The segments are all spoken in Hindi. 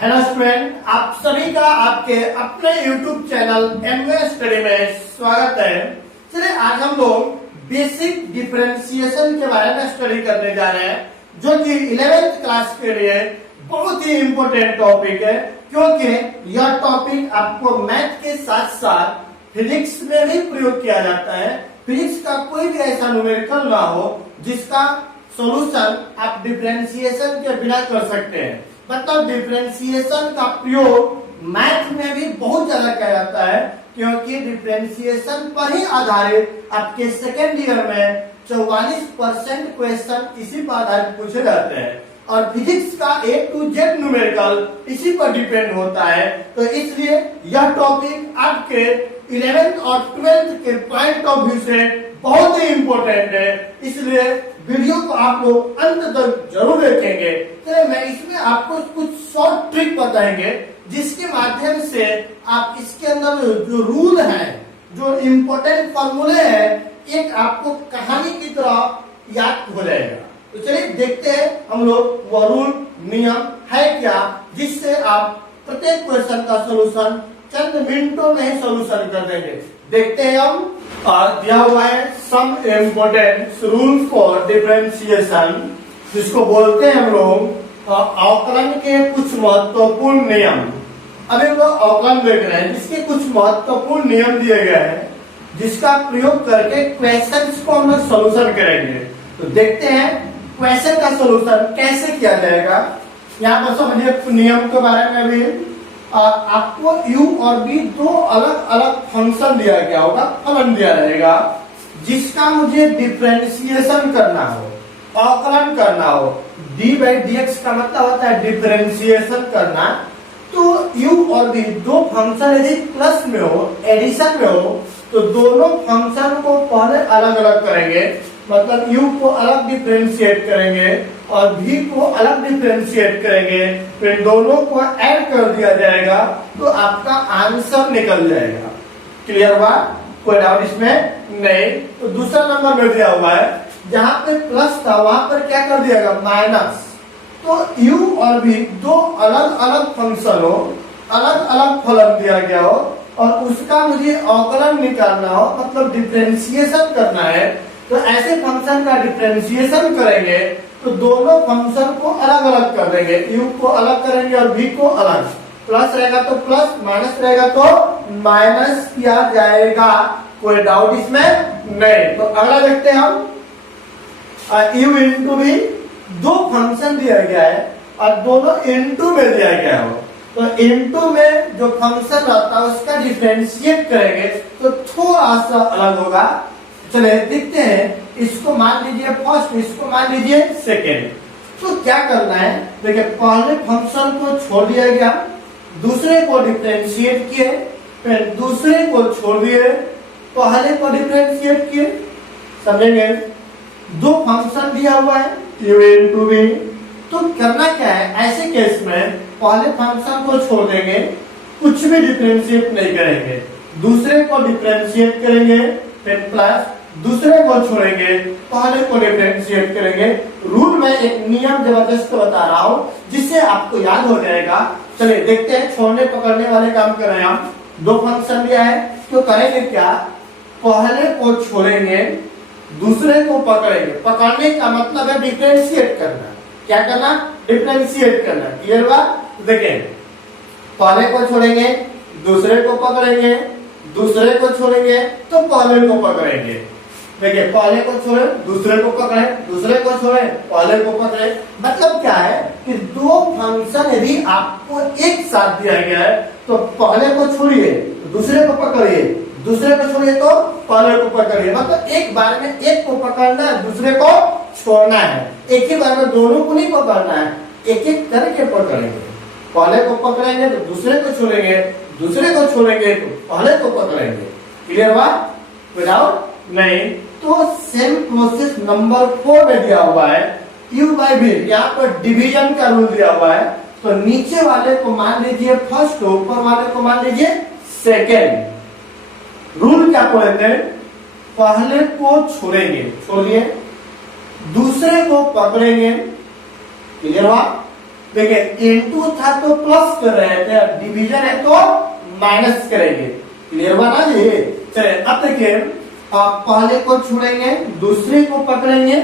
हेलो स्टूडेंट, आप सभी का आपके अपने YouTube चैनल एमवे स्टडी में स्वागत है। चलिए आज हम लोग बेसिक डिफरेंशिएशन के बारे में स्टडी करने जा रहे हैं, जो कि 11th क्लास के लिए बहुत ही इम्पोर्टेंट टॉपिक है, क्योंकि यह टॉपिक आपको मैथ के साथ साथ फिजिक्स में भी प्रयोग किया जाता है। फिजिक्स का कोई भी ऐसा न्यूमेरिकल ना हो जिसका सॉल्यूशन आप डिफरेंशिएशन के बिना कर सकते हैं। मतलब डिफरेंशिएशन का प्रयोग मैथ में भी बहुत ज्यादा किया जाता है, क्योंकि डिफरेंशिएशन पर ही आधारित आपके सेकेंड ईयर में 44% क्वेश्चन इसी पर आधारित पूछे जाते हैं और फिजिक्स का A to Z न्यूमेरिकल इसी पर डिपेंड होता है। तो इसलिए यह टॉपिक आपके 11th और 12th के पॉइंट ऑफ व्यू से बहुत ही इम्पोर्टेंट है, इसलिए वीडियो को आप लोग अंत तक जरूर देखेंगे। तो मैं इसमें आपको कुछ शॉर्ट ट्रिक बताएंगे, जिसके माध्यम से आप इसके अंदर जो रूल है, जो इम्पोर्टेंट फॉर्मूले हैं, एक आपको कहानी की तरह याद हो जाएगा। तो चलिए देखते हैं हम लोग वो रूल नियम है क्या, जिससे आप प्रत्येक क्वेश्चन का सॉल्यूशन चंद मिनटों में ही सॉल्यूशन कर देंगे। देखते हैं हम। दिया हुआ है some important rule for differentiation, जिसको बोलते हैं हम लोग अवकलन के कुछ महत्वपूर्ण नियम। अभी हम लोग अवकलन देख रहे हैं, जिसके कुछ महत्वपूर्ण नियम दिए गए हैं, जिसका प्रयोग करके क्वेश्चंस को हम लोग सॉल्यूशन करेंगे। तो देखते हैं क्वेश्चन का सॉल्यूशन कैसे किया जाएगा। यहाँ पर समझिए नियम के बारे में भी आपको u और v दो अलग अलग फंक्शन दिया गया होगा, फलन दिया रहेगा, जिसका मुझे डिफरेंशिएशन करना हो, अवकलन करना हो। d/dx का मतलब होता है डिफरेंशिएशन करना। तो u और v दो फंक्शन यदि प्लस में हो, एडिशन में हो, तो दोनों फंक्शन को पहले अलग अलग करेंगे, मतलब u को अलग डिफरेंशिएट करेंगे और v को अलग डिफरेंशिएट करेंगे, फिर दोनों को ऐड कर दिया जाएगा, तो आपका आंसर निकल जाएगा। क्लियर हुआ? कोई डाउट इसमें नहीं। तो दूसरा नंबर में दिया हुआ है, जहां पे प्लस था वहां पर क्या कर दिया माइनस। तो u और v दो अलग अलग फंक्शन हो, अलग अलग फलन दिया गया हो और उसका मुझे अवकलन निकालना हो, मतलब डिफरेंशिएशन करना है। तो ऐसे फंक्शन का डिफरेंशिएशन करेंगे तो दोनों फंक्शन को अलग अलग कर देंगे, u को अलग करेंगे और v को अलग। प्लस रहेगा तो प्लस, माइनस रहेगा तो माइनस किया जाएगा। कोई डाउट इसमें नहीं। तो अगला देखते हैं हम। u इंटू v दो फंक्शन दिया गया है और दोनों इंटू में दिया गया हो, तो इंटू में जो फंक्शन रहता है उसका डिफरेंशिएट करेंगे तो थोड़ा सा अलग होगा। चलिए देखते हैं। इसको मान लीजिए फर्स्ट, इसको मान लीजिए सेकेंड। तो क्या करना है, देखिए पहले फंक्शन को छोड़ दिया गया, दूसरे को डिफरेंशिएट किए, फिर दूसरे को छोड़ दिए, पहले को डिफरेंशिएट किए। समझेंगे? दो फंक्शन दिया हुआ है u इंटू v। तो करना क्या है ऐसे केस में, पहले फंक्शन को छोड़ देंगे, कुछ भी डिफरेंशिएट नहीं करेंगे, दूसरे को डिफरेंशिएट करेंगे, फिर प्लस, दूसरे को छोड़ेंगे, पहले को डिफरेंशिएट करेंगे। रूल में एक नियम जबरदस्त बता रहा हूं, जिससे आपको याद हो जाएगा। चलिए देखते हैं। छोड़ने पकड़ने वाले काम कर रहे हैं हम। दो फंक्शन दिया है तो करेंगे क्या, पहले को छोड़ेंगे, दूसरे को पकड़ेंगे। पकड़ने का मतलब है डिफरेंशिएट करना। क्या करना? डिफरेंशिएट करना। क्लियर हुआ? देखिए पहले को छोड़ेंगे, दूसरे को पकड़ेंगे, दूसरे को छोड़ेंगे तो पहले को पकड़ेंगे। देखिए पहले को छोड़े, दूसरे को पकड़े, दूसरे को छोड़े, पहले को पकड़े। मतलब क्या है कि दो फंक्शन यदि आपको एक साथ दिया गया है तो पहले को छोड़िए, दूसरे को पकड़िए, दूसरे को छोड़िए तो पहले को पकड़िए। मतलब एक बार में एक को पकड़ना है, दूसरे को छोड़ना है। एक ही बार में दोनों को नहीं पकड़ना है, एक एक करके पकड़ेंगे। पहले को पकड़ेंगे तो दूसरे को छोड़ेंगे, दूसरे को छोड़ेंगे तो पहले को पकड़ेंगे। क्लियर हुआ? विदाउट नहीं। तो सेम प्रोसेस नंबर 4 में दिया हुआ है u/v। यहाँ पर डिवीजन का रूल दिया हुआ है, तो नीचे वाले को मान लीजिए फर्स्ट, ऊपर वाले को मान लीजिए सेकेंड। रूल क्या बोलते हैं, पहले को छोड़ेंगे, छोड़िए, दूसरे को पकड़ेंगे। क्लियर हुआ? देखिए इनटू था तो प्लस कर रहे थे, डिवीजन है तो माइनस करेंगे। क्लियर हुआ ना ये? चलिए अब देखिए, आप पहले को छोड़ेंगे, दूसरे को पकड़ेंगे,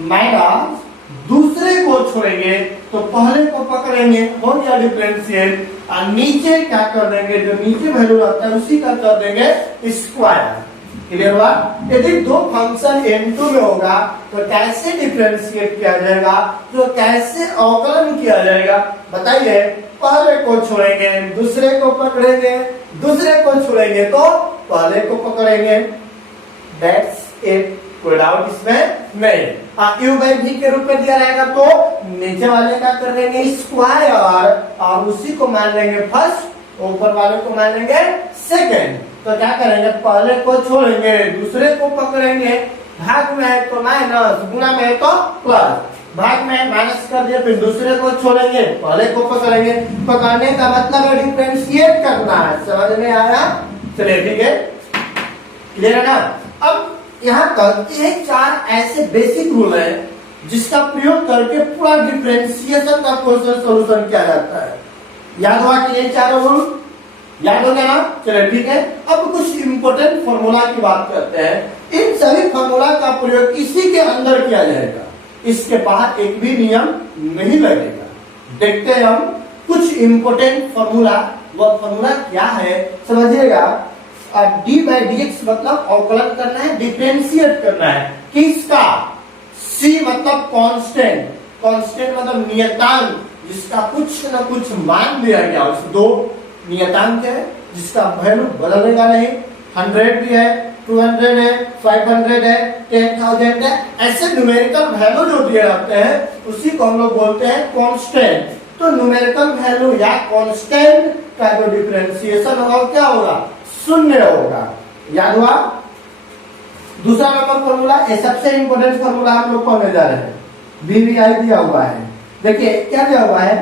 माइनस दूसरे को छोड़ेंगे तो पहले को पकड़ेंगे, हो गया डिफरेंशिएट। और नीचे क्या कर देंगे, जो नीचे वैल्यू रहता है उसी का कर देंगे स्क्वायर। क्लियर हुआ? यदि दो फंक्शन n2 में होगा तो कैसे डिफरेंशिएट किया जाएगा, तो कैसे अवकलन किया जाएगा बताइए। पहले को छोड़ेंगे, दूसरे को पकड़ेंगे, दूसरे को छोड़ेंगे तो पहले को पकड़ेंगे। दैट्स इट, कोई डाउट इसमें नहीं। u बाई v के रूप में दिया रहेगा तो नीचे वाले का कर देंगे स्क्वायर और उसी को मान लेंगे फर्स्ट, ऊपर वाले को मान लेंगे सेकंड। तो क्या करेंगे, पहले को छोड़ेंगे, दूसरे को पकड़ेंगे, भाग में है तो माइनस, गुणा में है तो प्लस। भाग में माइनस कर दिया, फिर दूसरे को छोड़ेंगे, पहले को पकड़ेंगे। पकड़ने का मतलब है डिफरेंशिएट करना है। समझ में आया? चलिए ठीक है, क्लियर है ना? अब यहाँ तक ये चार ऐसे बेसिक रूल है जिसका प्रयोग करके पूरा डिफरेंशिएशन का क्वेश्चन सोल्यूशन किया जाता है। याद हुआ कि ये चारों रूल याद हो गया ना? चलिए ठीक है। अब कुछ इंपोर्टेंट फॉर्मूला की बात करते हैं। इन सभी फॉर्मूला का प्रयोग इसी के अंदर किया जाएगा, इसके बाहर एक भी नियम नहीं लगेगा। देखते हैं हम कुछ इंपोर्टेंट फॉर्मूला। वह फॉर्मूला क्या है समझिएगा। डी बाई डी एक्स मतलब अवकलन करना है, डिफरेंशिएट करना है। किसका? सी मतलब कांस्टेंट, कांस्टेंट मतलब नियतांक जिसका कुछ न कुछ मान दिया गया। उस दो नियतांक है जिसका वैल्यू बदलेगा नहीं। 100 भी है, 200 है, 500 है, 10,000 है। ऐसे न्यूमेरिकल वैल्यू जो दिए रहते हैं उसी को हम लोग बोलते हैं कांस्टेंट। तो न्यूमेरिकल वैल्यू या कांस्टेंट का जो डिफरेंशिएशन होगा वो क्या होगा? शून्य होगा। याद हुआ? दूसरा नंबर फॉर्मूला, ये सबसे इंपोर्टेंट फॉर्मूला हम लोग पढ़ने जा रहे हैं। वीवीआई दिया हुआ है, देखिए क्या दिया हुआ है,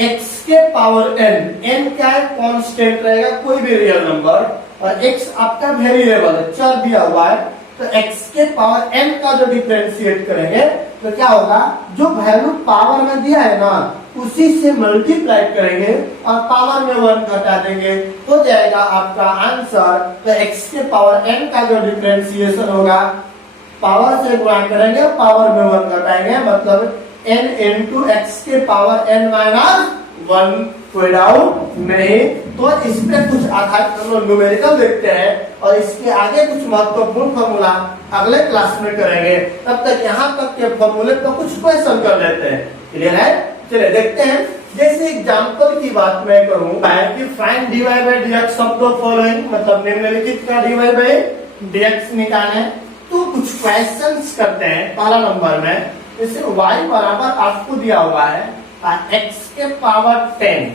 x के पावर n, n क्या है? कांस्टेंट रहेगा, कोई भी रियल नंबर, और x आपका वेरिएबल है, चर दिया हुआ है। तो x के पावर n का जो डिफरेंशिएट करेंगे तो क्या होगा, जो वैल्यू पावर में दिया है ना उसी से मल्टीप्लाई करेंगे और पावर में 1 घटा देंगे, हो जाएगा आपका आंसर। तो x के पावर n का जो डिफरेंशिएशन होगा, पावर से गुणा करेंगे, पावर में 1 घटाएंगे, मतलब n इंटू एक्स के पावर n माइनस 1। कोई डाउट नहीं? तो इस पे कुछ आधारित हम लोग न्यूमेरिकल देखते हैं और इसके आगे कुछ महत्वपूर्ण फॉर्मूला अगले क्लास में करेंगे। तब तक यहाँ तक के फॉर्मूले पर कुछ क्वेश्चन कर लेते हैं। क्लियर है? चलिए देखते हैं। जैसे एग्जांपल की बात मैं करूं कि find dy by dx of the following, मतलब निम्नलिखित का dy बाई dx निकालें। तो कुछ क्वेश्चंस करते हैं। पहला नंबर में जैसे y बराबर आपको दिया हुआ है x के पावर 10,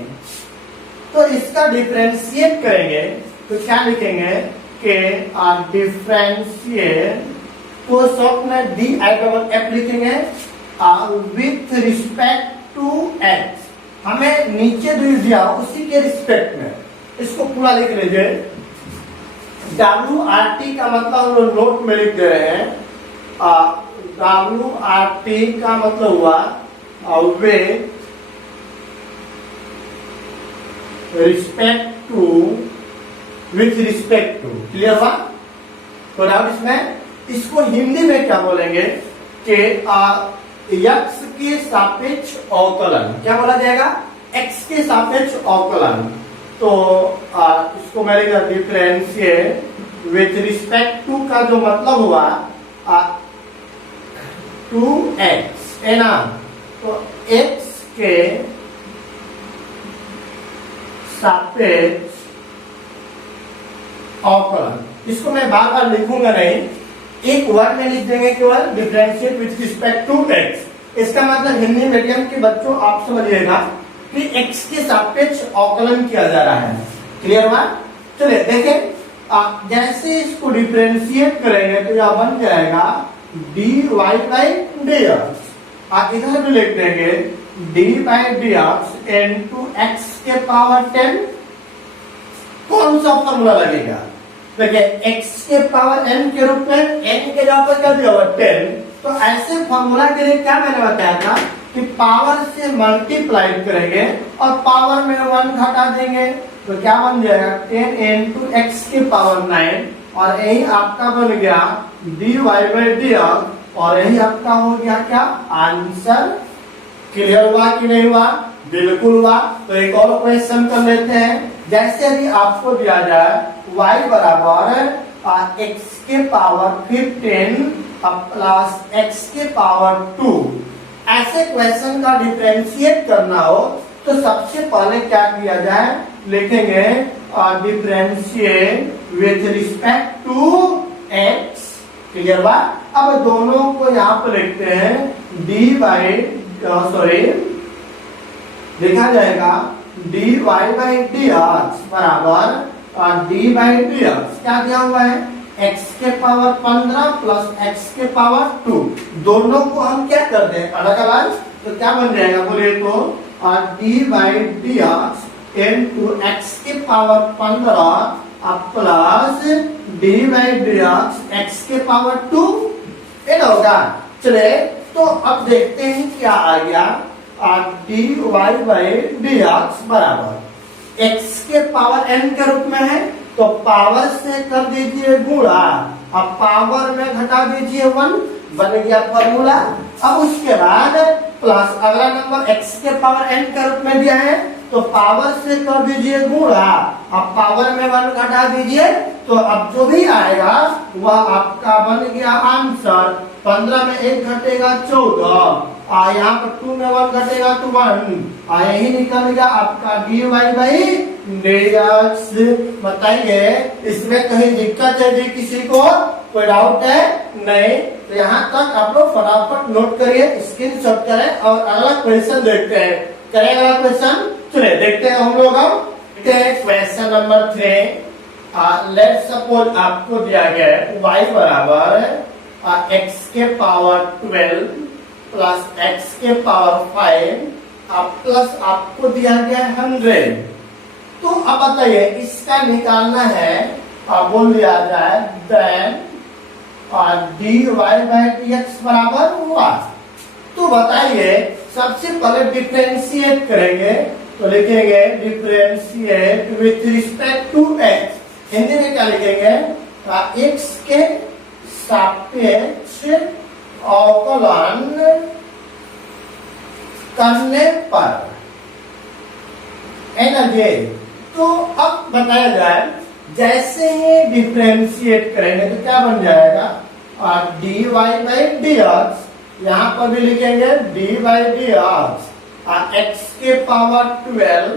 तो इसका डिफरेंशिएट करेंगे तो क्या लिखेंगे कि डिफरेंशिएट को शॉर्ट में डी आई डबल एफ लिखेंगे विथ रिस्पेक्ट टू x। हमें नीचे जो दिया उसी के रिस्पेक्ट में, इसको पूरा लिख लीजिए। WRT का मतलब हम लोग नोट में लिख दे रहे हैं। WRT का मतलब हुआ वे respect to, with respect to. Clear हुआ? तो डाउट इसमें, इसको हिंदी में क्या बोलेंगे कि x के सापेक्ष अवकलन। क्या बोला जाएगा? x के सापेक्ष अवकलन। तो इसको मैं लिखा डिफरेंशिएट विथ रिस्पेक्ट टू का जो मतलब हुआ 2x है ना, तो x के सापेक्ष अवकलन। इसको मैं बार बार लिखूंगा नहीं, एक वर्ड में लिख देंगे केवल, differentiate with respect to x। इसका मतलब हिंदी मीडियम के बच्चों आप समझिएगा कि x के सापेक्ष अवकलन किया जा रहा है। क्लियर हुआ? चलिए देखें, जैसे इसको डिफरेंशिएट करेंगे तो यह बन जाएगा dy बाई dx। इधर भी लिख देंगे dy by dx into x के पावर 10। कौन सा फॉर्मूला लगेगा? देखिए x के पावर n के रूप में n के जगह पर क्या दिया हुआ 10। तो ऐसे फॉर्मूला के लिए क्या मैंने बताया था कि पावर से मल्टीप्लाई करेंगे और पावर में 1 घटा देंगे तो क्या बन जाएगा 10 into x के पावर 9 और यही आपका बन गया dy by dx और यही आपका हो गया क्या आंसर। क्लियर हुआ कि नहीं हुआ? बिल्कुल हुआ। तो एक और क्वेश्चन कर लेते हैं। जैसे यदि आपको दिया जाए y बराबर x के पावर 15 प्लस x के पावर 2, ऐसे क्वेश्चन का डिफरेंशिएट करना हो तो सबसे पहले क्या किया जाए, लिखेंगे differentiate with respect to x। Clear बा? अब दोनों को यहाँ पर लिखते हैं लिखा जाएगा dy by dx बराबर d by dx क्या दिया हुआ है x के पावर 15 प्लस x के पावर 2। दोनों को हम क्या कर दें अलग अलग, तो क्या बन जाएगा बोलिए तो d by dx into x के power 15 plus d by dx x के पावर 2 ये ना होगा। चले तो अब देखते हैं क्या आ गया dy by dx बराबर x के पावर n के रूप में है तो पावर से कर दीजिए गुणा, अब पावर में घटा दीजिए 1, बन गया फॉर्मूला। अब उसके बाद प्लस अगला नंबर x के पावर n के रूप में दिया है तो पावर से कर दीजिए गुणा, अब पावर में 1 घटा दीजिए तो अब जो भी आएगा वह आपका बन गया आंसर। 15 में 1 घटेगा 14, यहाँ पर 2 में 1 घटेगा तो 1, यही निकल गया आपका dy by dx। बताइए इसमें कहीं दिक्कत है जी किसी को, कोई डाउट है? नहीं। तो यहाँ तक आप लोग फटाफट नोट करिए, स्क्रीनशॉट करें और अगला क्वेश्चन देखते हैं। करें अगला क्वेश्चन, चलिए देखते हैं हम लोग। Question number 3। लेट सपोज आपको दिया गया है y बराबर x के पावर 12 प्लस x के पावर 5 प्लस आपको दिया गया है 100। तो अब बताइए इसका निकालना है, बोल दिया जाए देन dy by dx बराबर हुआ। तो बताइए सबसे पहले डिफरेंशिएट करेंगे तो लिखेंगे differentiate with respect to x। Hindi में क्या लिखेंगे x के सापेक्ष अवकलन करने पर एनर्जी। तो अब बताया जाए जैसे ही डिफरेंशिएट करेंगे तो क्या बन जाएगा dy by dx, यहाँ पर भी लिखेंगे dy by dx x के पावर 12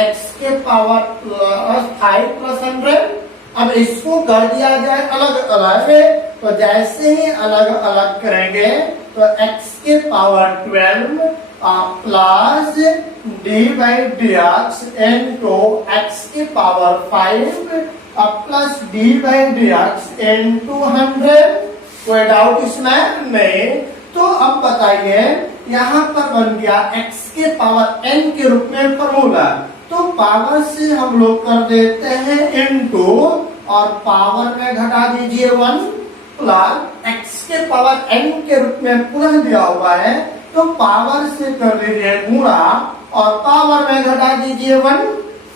x के पावर प्लस 5 प्लस 100। अब इसको कर दिया जाए अलग अलग, तो जैसे ही अलग अलग करेंगे तो x के power 12 plus dy by dx into x के power 5 plus dy by dx into 100। कोई डाउट इसमें? नहीं। तो अब बताइए यहाँ पर बन गया x के पावर n के रूप में फॉर्मूला, तो पावर से हम लोग कर देते हैं इनटू और पावर में घटा दीजिए 1 प्लस x के पावर n के रूप में पुनः दिया हुआ है तो पावर से कर दीजिए गुणा और पावर में घटा दीजिए 1।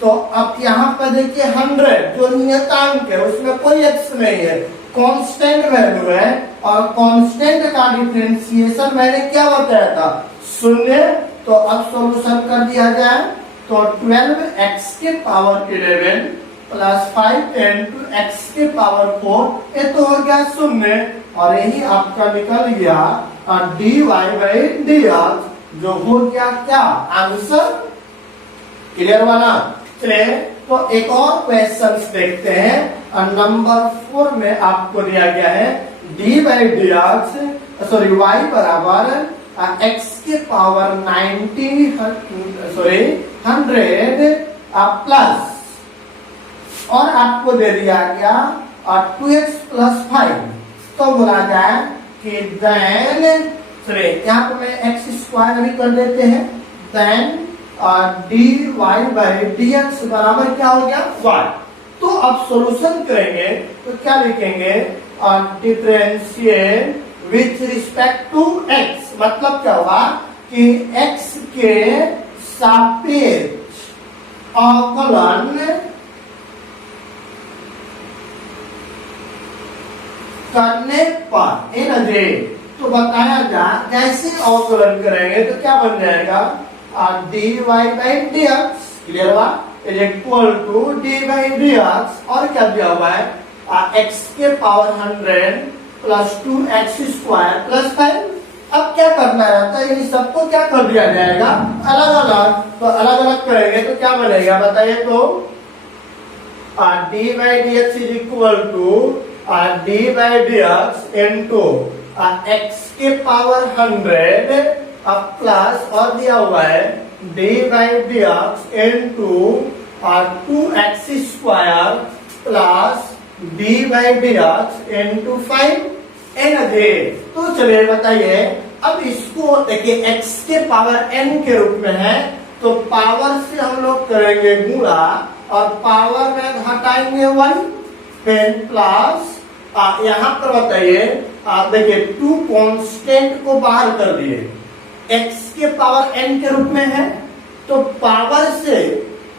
तो अब यहाँ पर देखिए 100 जो नियतांक है उसमें कोई x नहीं है, कांस्टेंट वैल्यू है और कांस्टेंट का डिफरेंशिएशन मैंने क्या बताया था 0। तो अब सॉल्यूशन कर दिया जाए तो 12x के पावर 11 प्लस 5 into x के पावर 4 ये तो हो गया 0 और यही आपका निकल गया dy by dx जो हो गया क्या आंसर। क्लियर वाला? चलिए तो एक और क्वेश्चन देखते हैं। नंबर 4 में आपको दिया गया है dy by dx sorry y बराबर x के पावर 100 प्लस और आपको दे दिया गया 2x प्लस 5। तो बोला जाए कि देन चलिए यहाँ पर मैं x स्क्वायर भी कर देते हैं, देन dy by dx बराबर क्या हो गया y। तो अब सॉल्यूशन करेंगे तो क्या लिखेंगे differentiate with respect to x, मतलब क्या हुआ कि x के सापेक्ष अवकलन करने पर एनर्जी, तो बताया जा कैसे अवकलन करेंगे तो क्या बन जाएगा dy by D X, clear हुआ, is equal to D by D X, और क्या दिया हुआ है x के power 100 plus 2x square plus 5। अब क्या करना रहता है, इन सबको क्या कर दिया जाएगा अलग अलग, तो अलग अलग करेंगे तो क्या बनेगा बताइए, तो d by D x is equal to D by D x into x के पावर 100 अब प्लस और दिया हुआ है d by D x into 2x square plus d by D x into 5 energy. तो चलिए बताइए, अब इसको देखिए x के पावर n के रूप में है, तो पावर से हम लोग करेंगे गुणा और पावर में घटाएंगे 1, फिर प्लस यहाँ पर बताइए देखिए 2 कांस्टेंट को बाहर कर दिए, x के पावर n के रूप में है, तो पावर से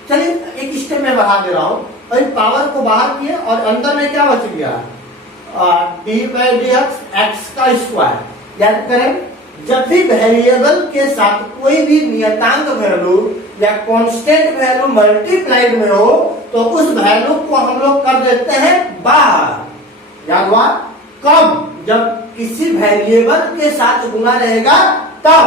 चलिए एक स्टेप में बढ़ा दे रहा हूं, भाई पावर को बाहर किए और अंदर में क्या बच गया डी बाई डी एक्स का स्क्वायर। याद करें, जब भी वेरिएबल के साथ कोई भी नियतांक वैल्यू या कांस्टेंट वैल्यू मल्टीप्लाइड में हो तो उस वैल्यू को हम लोग कर देते हैं बाहर। याद हुआ, कब जब किसी वेरिएबल के साथ गुना रहेगा तब।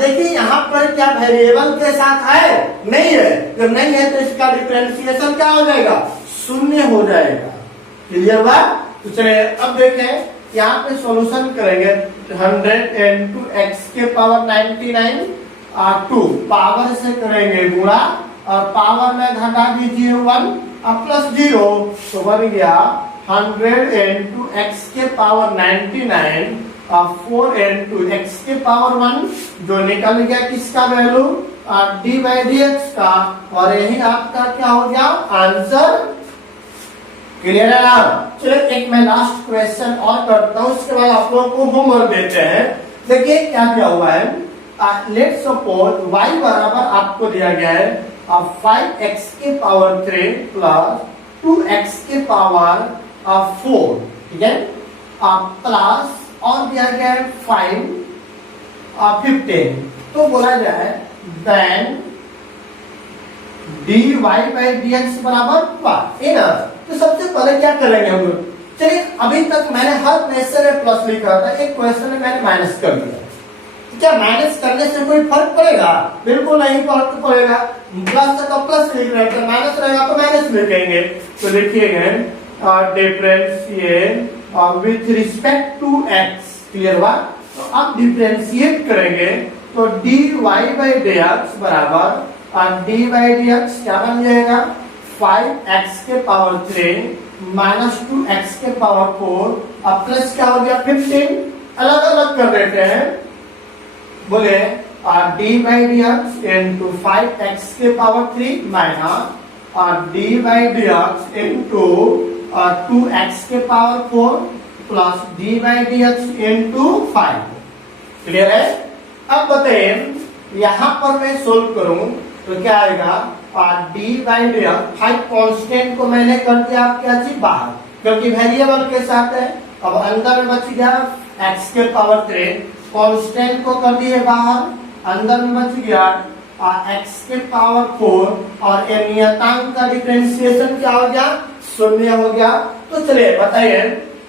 देखिए यहाँ पर क्या वेरिएबल के साथ है, नहीं है, जब नहीं है तो इसका डिफरेंशिएशन क्या हो जाएगा, शून्य हो जाएगा। क्लियर हुआ, तो चलिए अब देखें यहाँ पे सॉल्यूशन करेंगे 100 इंटू एक्स के पावर 99 2 पावर से करेंगे गुणा और पावर में घटा दीजिए 1 और प्लस 0, तो बन गया 100 इंटू एक्स के पावर 99 और 4 इंटू एक्स के पावर 1, जो निकल गया किसका value D by D x का, और यही आपका क्या हो गया आंसर। क्लियर है ना। चलिए एक मैं लास्ट क्वेश्चन और करता हूँ, उसके बाद आप लोगों को होमवर्क देते हैं। देखिए क्या दिया हुआ है, लेट सपोज y बराबर आपको दिया गया है 5x के पावर 3 प्लस 2x के पावर 4, ठीक है, प्लस और दिया गया है 5 15। तो बोला जाए then dy by D x बराबर 1। तो सबसे पहले क्या करेंगे हम लोग, चलिए अभी तक मैंने हर क्वेश्चन में प्लस लिखा था, एक क्वेश्चन में मैंने माइनस कर दिया। क्या माइनस करने से कोई फर्क पड़ेगा, बिल्कुल नहीं फर्क पड़ेगा। प्लस है तो प्लस लिख रहे हैं, माइनस रहेगा तो माइनस लिखेंगे। तो लिखिएगा differentiate with respect to x, clear हुआ। तो अब डिफरेंशिएट करेंगे तो dy बाई डी एक्स बराबर डी बाई डी एक्स क्या बन जाएगा 5x के पावर 3 माइनस 2x के पावर 4 अब प्लस क्या हो गया 15। अलग अलग कर देते हैं, बोले D by D x into 5x के power 3 minus D by D x into 2x के power 4 plus d by D x into 5। Clear है। अब बताइए यहाँ पर मैं सोल्व करूं तो क्या आएगा D by D x 5 constant को मैंने कर दिया क्या चीज बाहर, क्योंकि वेरिएबल के साथ है। अब अंदर में बच गया x के पावर 3, कांस्टेंट को कर दिए बाहर, अंदर में बच गया x के पावर 4 और ये नियतांक का डिफरेंशिएशन क्या हो गया 0 हो गया। तो चलिए बताइए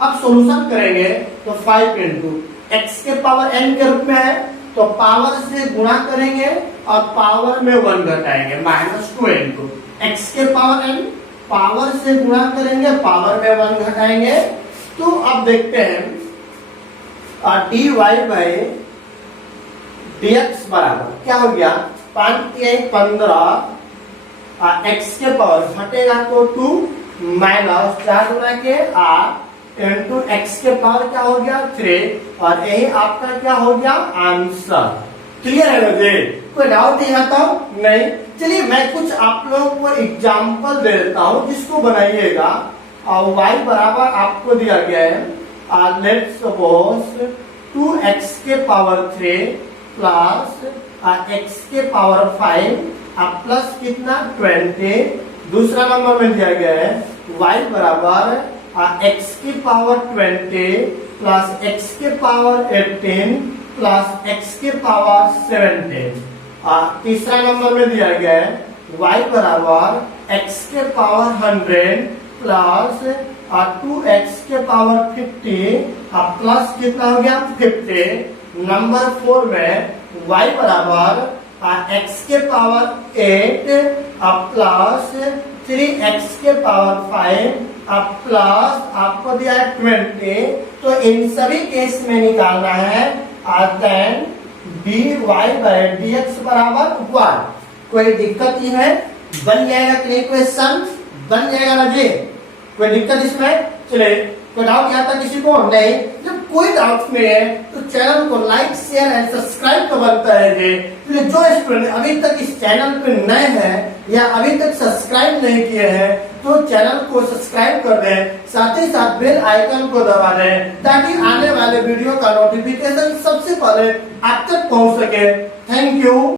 अब सॉल्यूशन करेंगे तो 5 इंटू x के पावर n के रूप में है तो पावर से गुणा करेंगे और पावर में 1 घटाएंगे -2 इंटू x के पावर n, पावर से गुणा करेंगे पावर में 1 घटाएंगे। तो अब देखते हैं dy बाई डी एक्स बराबर क्या हो गया 5×15 x के पावर घटेगा तो 2 माइनस 4 गुना के 8 इंटू एक्स के पावर क्या हो गया 3 और यही आपका क्या हो गया आंसर। क्लियर है मुझे, कोई डाउट नहीं आता नहीं। चलिए मैं कुछ आप लोगों को एग्जांपल दे देता हूँ जिसको बनाइएगा। और y बराबर आपको दिया गया है लेट्स सपोज 2x के पावर 3 प्लस x के पावर 5 प्लस कितना 20। दूसरा नंबर में दिया गया है y बराबर x की पावर 20 प्लस x के पावर 18 प्लस x के पावर 17। तीसरा नंबर में दिया गया है y बराबर x के पावर 100 प्लस 2x के पावर 50 प्लस कितना हो गया 50। नंबर 4 में y बराबर x के पावर 8 प्लस 3x के पावर 5 प्लस आपको दिया है 20। तो इन सभी केस में निकालना है देन dy बाय dx बराबर 1। कोई दिक्कत ही है, बन जाएगा कि क्वेश्चन बन जाएगा ना जी, कोई दिक्कत इसमें? चले, कोई डाउट यहाँ तक किसी को नहीं? जब कोई डाउट में है तो चैनल को लाइक शेयर एंड सब्सक्राइब तो बनता है जी। तो जो स्टूडेंट अभी तक इस चैनल पे नए हैं या अभी तक सब्सक्राइब नहीं किए हैं तो चैनल को सब्सक्राइब कर दें, साथ ही साथ बेल आइकन को दबा दें ताकि आने वाले वीडियो का नोटिफिकेशन सबसे पहले आप तक पहुंच सके। Thank you.